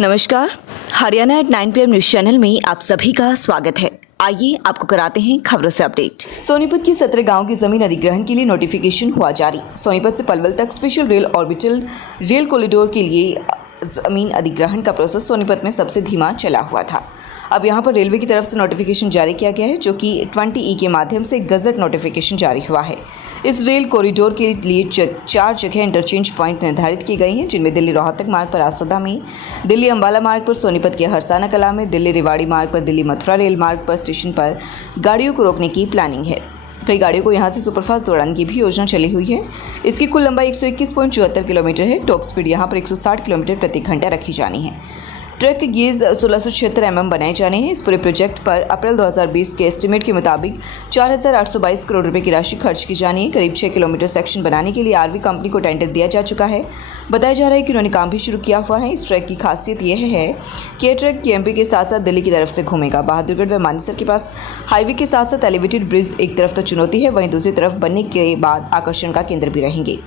नमस्कार, Haryana at 9 PM news channel में आप सभी का स्वागत है। आइए आपको कराते हैं खबरों से अपडेट। सोनीपत की 17 गांव की जमीन अधिग्रहण के लिए नोटिफिकेशन हुआ जारी। सोनीपत से पलवल तक special rail orbital rail corridor के लिए जमीन अधिग्रहण का प्रोसेस सोनीपत में सबसे धीमा चला हुआ था। अब यहां पर रेलवे की तरफ से नोटिफिकेशन जारी किया गया है, जो कि 20E के माध्यम से गजट नोटिफिकेशन जारी हुआ है। इस रेल कॉरिडोर के लिए 4 जगह इंटरचेंज पॉइंट निर्धारित किए गए हैं, जिनमें दिल्ली रोहतक मार्ग पर आसोदा में, दिल्ली अंबाला मार्ग पर सोनीपत के हरसाना कला में, दिल्ली रेवाड़ी मार्ग पर, दिल्ली मथुरा रेल मार्ग पर स्टेशन पर गाड़ियों को रोकने की प्लानिंग है। कई गाड़ियों को यहां से सुपरफास्ट दौड़ाने की भी योजना चली हुई है। इसकी कुल लंबाई 121.74 किलोमीटर है। टॉप स्पीड यहां पर 160 किलोमीटर प्रति घंटा रखी जानी है। ट्रक गेज 1676 mm बनाए जाने हैं। इस पूरे प्रोजेक्ट पर अप्रैल 2020 के एस्टीमेट के मुताबिक 4,822 करोड़ रुपए की राशि खर्च की जानी है। करीब 6 किलोमीटर सेक्शन बनाने के लिए आरवी कंपनी को टेंडर दिया जा चुका है। बताया जा रहा है कि उन्होंने काम भी शुरू किया हुआ है। इस ट्रैक की खासियत यह है कि यह ट्रैक केएमपी के साथ साथ दिल्ली की तरफ से घूमेगा। बहादुरगढ़ व मानेसर के पास हाईवे के साथ साथ एलिवेटेड ब्रिज एक तरफ तो चुनौती है, वहीं दूसरी तरफ बनने के बाद आकर्षण का केंद्र भी रहेंगे।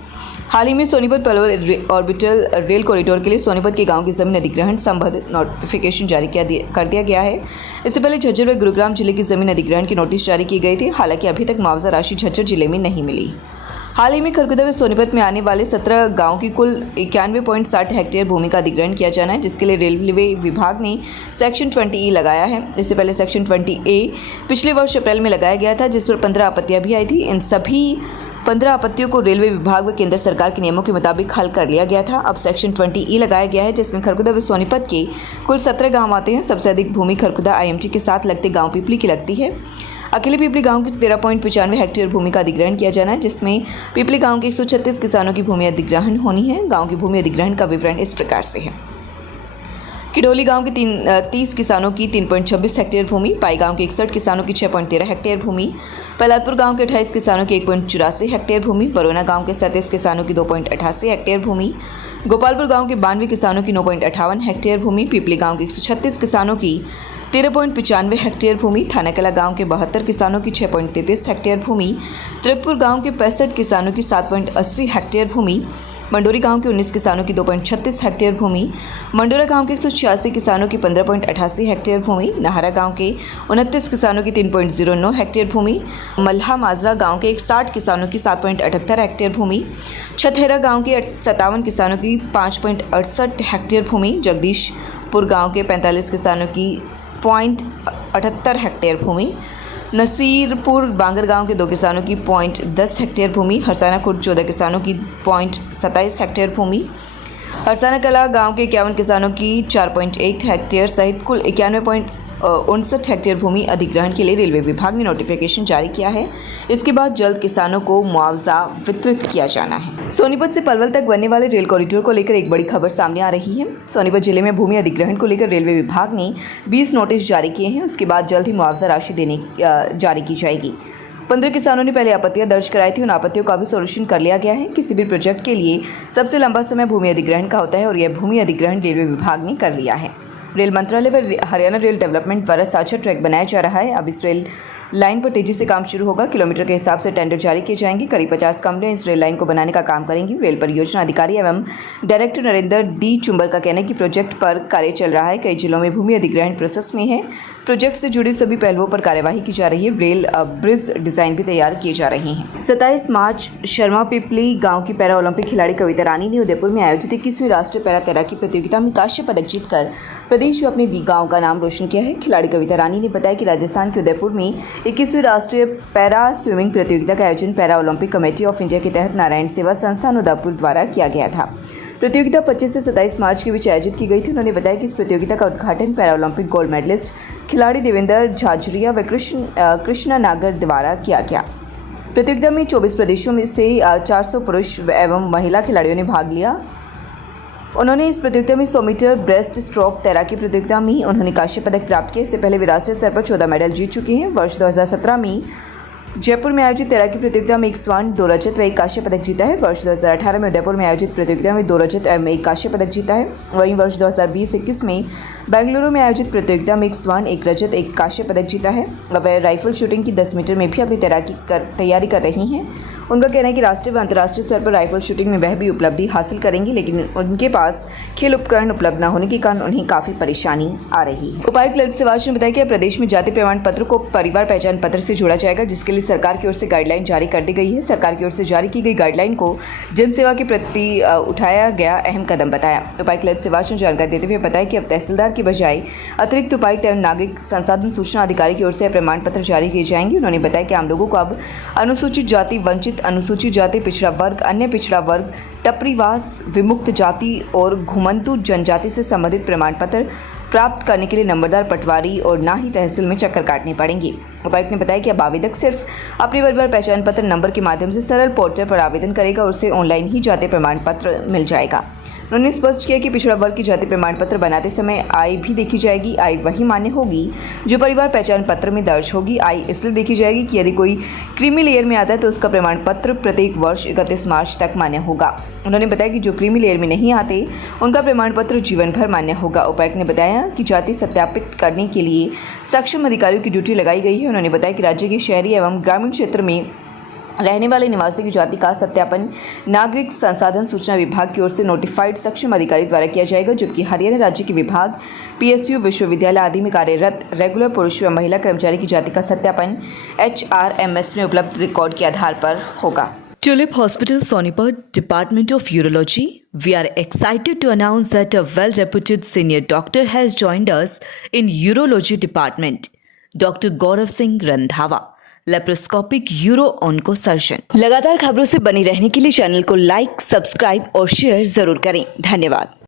हाल ही में Sonipat Palwal orbital rail corridor के लिए सोनीपत के गांव की जमीन अधिग्रहण संबंधित नोटिफिकेशन जारी कर दिया गया है। इससे पहले झज्जर व गुरुग्राम जिले की जमीन अधिग्रहण की नोटिस जारी की गई थी। हालांकि अभी तक मुआवजा राशि झज्जर जिले में नहीं मिली। हाल ही में खरगोदा व सोनीपत में आने वाले 17 गांव की कुल 91.60 हेक्टेयर भूमि का अधिग्रहण किया जाना है, जिसके लिए रेलवे विभाग ने सेक्शन 20E लगाया है। इससे पहले सेक्शन 20A पिछले वर्ष अप्रैल में लगाया गया था, जिस पर 15 आपत्तियां भी आई थी। इन सभी 15 आपत्तियों को रेलवे विभाग व केंद्र सरकार के नियमों के मुताबिक हल कर लिया गया था। अब सेक्शन 20E लगाया गया है, जिसमें खरगोदा व सोनीपत के कुल 17 गांव आते हैं। सबसे अधिक भूमि खरगोदा IMT के साथ लगते गांव पिपली की लगती है। अकेले पिपली गांव की 13.95 हेक्टेयर भूमि का अधिग्रहण किया जाना है, जिसमें पिपली गांव के 136 किसानों की भूमि अधिग्रहण होनी है। गांव की भूमि अधिग्रहण का विवरण इस प्रकार से है। किडोली गांव के 30 किसानों की 3.26 हेक्टेयर भूमि, पाई गांव के 61 किसानों की 6.13 हेक्टेयर भूमि, पलादपुर गांव के 28 किसानों की 1.84 हेक्टेयर भूमि, बरोना गांव के 37 किसानों की 2.88 हेक्टेयर भूमि, गोपालपुर गांव के 92 किसानों की 9.58 हेक्टेयर भूमि, पिपली गांव के 136 किसानों की 13.95 हेक्टेयर भूमि, थानाकला गांव के 72 किसानों की 6.33 हेक्टेयर भूमि, त्रिपुर गांव के 65 किसानों की 7.80 हेक्टेयर भूमि, मंडोरी गांव के 19 किसानों की 2.36 हेक्टेयर भूमि, मंडोरा गांव के 186 किसानों की 15.88 हेक्टेयर भूमि, नाहरा गांव के 29 किसानों की 3.09 हेक्टेयर भूमि, मल्हा माजरा गांव के 60 किसानों की 7.78 हेक्टेयर भूमि, छथेरा गांव के 57 किसानों की 5.68 हेक्टेयर भूमि, जगदीशपुर गांव के 45 किसानों की 0.78 हेक्टेयर भूमि, नसीरपुर बांगर गांव के 2 किसानों की 0.10 हेक्टेयर भूमि, हरसाना खुर्द 14 किसानों की 0.27 हेक्टेयर भूमि, हरसाना कला गांव के 51 किसानों की 4.1 हेक्टेयर सहित कुल 91.59 हेक्टेयर भूमि अधिग्रहण के लिए रेलवे विभाग ने नोटिफिकेशन जारी किया है। इसके बाद जल्द किसानों को मुआवजा वितरित किया जाना है। सोनीपत से पलवल तक बनने वाले रेल कॉरिडोर को लेकर एक बड़ी खबर सामने आ रही है। सोनीपत जिले में भूमि अधिग्रहण को लेकर रेलवे विभाग ने 20 नोटिस जारी किए हैं। उसके बाद जल्द ही मुआवजा राशि जारी की जाएगी। 15 किसानों ने पहले आपत्तियां दर्ज कराई थी। उन आपत्तियों का भी सोल्यूशन कर लिया गया है। किसी भी प्रोजेक्ट के लिए सबसे लंबा समय भूमि अधिग्रहण का होता है और यह भूमि अधिग्रहण रेलवे विभाग ने कर लिया है। रेल मंत्रालय व हरियाणा रेल डेवलपमेंट द्वारा साझा ट्रैक बनाया जा रहा है। अब इस रेल लाइन पर तेजी से काम शुरू होगा। किलोमीटर के हिसाब से टेंडर जारी किए जाएंगे। करीब 50 कंपनियां इस रेल लाइन को बनाने का काम करेंगी। रेल परियोजना अधिकारी एवं डायरेक्टर नरेंद्र डी चुंबर का कहना है कि प्रोजेक्ट पर कार्य चल रहा है। कई जिलों में भूमि अधिग्रहण प्रोसेस में है। प्रोजेक्ट से जुड़े सभी पहलुओं पर कार्यवाही की जा रही है। रेल ब्रिज डिजाइन भी तैयार किए जा रहे हैं। 27 मार्च शर्मा पिपली गाँव की पैरा ओलंपिक खिलाड़ी कविता रानी ने उदयपुर में आयोजित 21वीं राष्ट्रीय पैरा तैराकी प्रतियोगिता में कांस्य पदक जीतकर प्रदेश व अपने गाँव का नाम रोशन किया है। खिलाड़ी कविता रानी ने बताया कि राजस्थान के उदयपुर में 21वीं राष्ट्रीय पैरा स्विमिंग प्रतियोगिता का आयोजन para Olympic committee of India के तहत नारायण सेवा संस्थान उदयपुर द्वारा किया गया था। प्रतियोगिता 25 से 27 मार्च के बीच आयोजित की गई थी। उन्होंने बताया कि इस प्रतियोगिता का उद्घाटन पैरा ओलंपिक गोल्ड मेडलिस्ट खिलाड़ी देवेंद्र झाझरिया व कृष्णा नागर द्वारा किया गया। प्रतियोगिता में 24 प्रदेशों में से 400 पुरुष एवं महिला खिलाड़ियों ने भाग लिया। उन्होंने इस प्रतियोगिता में 100 मीटर ब्रेस्ट स्ट्रोक तैराकी प्रतियोगिता में उन्होंने कांस्य पदक प्राप्त किया। इससे पहले वे राष्ट्रीय स्तर पर 14 मेडल जीत चुके हैं। वर्ष 2017 में जयपुर में आयोजित तैराकी प्रतियोगिता में 1 स्वर्ण 2 रजत व 1 कांस्य पदक जीता है। वर्ष 2018 में उदयपुर में आयोजित प्रतियोगिता में 2 रजत एवं 1 कांस्य पदक जीता है। वहीं वर्ष 2020-21 में बेंगलुरु में आयोजित प्रतियोगिता में 1 स्वर्ण 1 रजत 1 कांस्य पदक जीता है। वह राइफल शूटिंग की 10 मीटर में भी अपनी तैयारी कर रही हैं। उनका कहना है कि राष्ट्रीय व अंतर्राष्ट्रीय स्तर पर राइफल शूटिंग में वह भी उपलब्धि हासिल करेंगी, लेकिन उनके पास खेल उपकरण उपलब्ध न होने के कारण उन्हें काफ़ी परेशानी आ रही है। उपायुक्त ललित सिवाच ने बताया कि प्रदेश में जाति प्रमाण पत्र को परिवार पहचान पत्र से जोड़ा जाएगा, जिसके लिए सरकार की ओर से गाइडलाइन जारी कर दी गई है। सरकार की ओर से जारी की गई गाइडलाइन को जन सेवा के प्रति उठाया गया अहम कदम बताया। उपायुक्त ललित सिवाच ने जानकारी देते हुए बताया कि अब तहसीलदार की बजाय अतिरिक्त उपायुक्त एवं नागरिक संसाधन सूचना अधिकारी की ओर से प्रमाण पत्र जारी किए जाएंगे। उन्होंने बताया कि आम लोगों को अब अनुसूचित जाति, वंचित, अनुसूचित जाति, पिछड़ा वर्ग, अन्य पिछड़ा वर्ग, टपरीवास, विमुक्त जाति और घुमंतु जनजाति से संबंधित प्रमाण पत्र प्राप्त करने के लिए नंबरदार, पटवारी और ना ही तहसील में चक्कर काटने पड़ेंगे। उपायुक्त ने बताया कि अब आवेदक सिर्फ अपने परिवार पहचान पत्र नंबर के माध्यम से सरल पोर्टल पर आवेदन करेगा और उसे ऑनलाइन ही जाति प्रमाण पत्र मिल जाएगा। उन्होंने स्पष्ट किया कि पिछड़ा वर्ग की जाति प्रमाण पत्र बनाते समय आय भी देखी जाएगी। आय वही मान्य होगी जो परिवार पहचान पत्र में दर्ज होगी। आय इसलिए देखी जाएगी कि यदि कोई क्रीमी लेयर में आता है तो उसका प्रमाण पत्र प्रत्येक वर्ष 31 मार्च तक मान्य होगा। उन्होंने बताया कि जो क्रीमी लेयर में नहीं आते उनका प्रमाण पत्र जीवन भर मान्य होगा। उपायुक्त ने बताया कि जाति सत्यापित करने के लिए सक्षम अधिकारियों की ड्यूटी लगाई गई है। उन्होंने बताया कि राज्य के शहरी एवं ग्रामीण क्षेत्र में रहने वाले निवासी की जाति का सत्यापन नागरिक संसाधन सूचना विभाग की ओर से नोटिफाइड सक्षम अधिकारी द्वारा किया जाएगा, जबकि हरियाणा राज्य के विभाग, पीएसयू, विश्वविद्यालय आदि में कार्यरत रेगुलर पुरुष व महिला कर्मचारी की जाति का सत्यापन HRMS में उपलब्ध रिकॉर्ड के आधार पर होगा। Tulip Hospital, Sonipat, Department of Urology. We are excited to announce that a well-reputed senior doctor has joined us in Urology Department, Dr. Gaurav Singh Randhawa, laparoscopic euro onco surgeon. लगातार खबरों से बनी रहने के लिए चैनल को like, subscribe और share जरूर करें। धन्यवाद।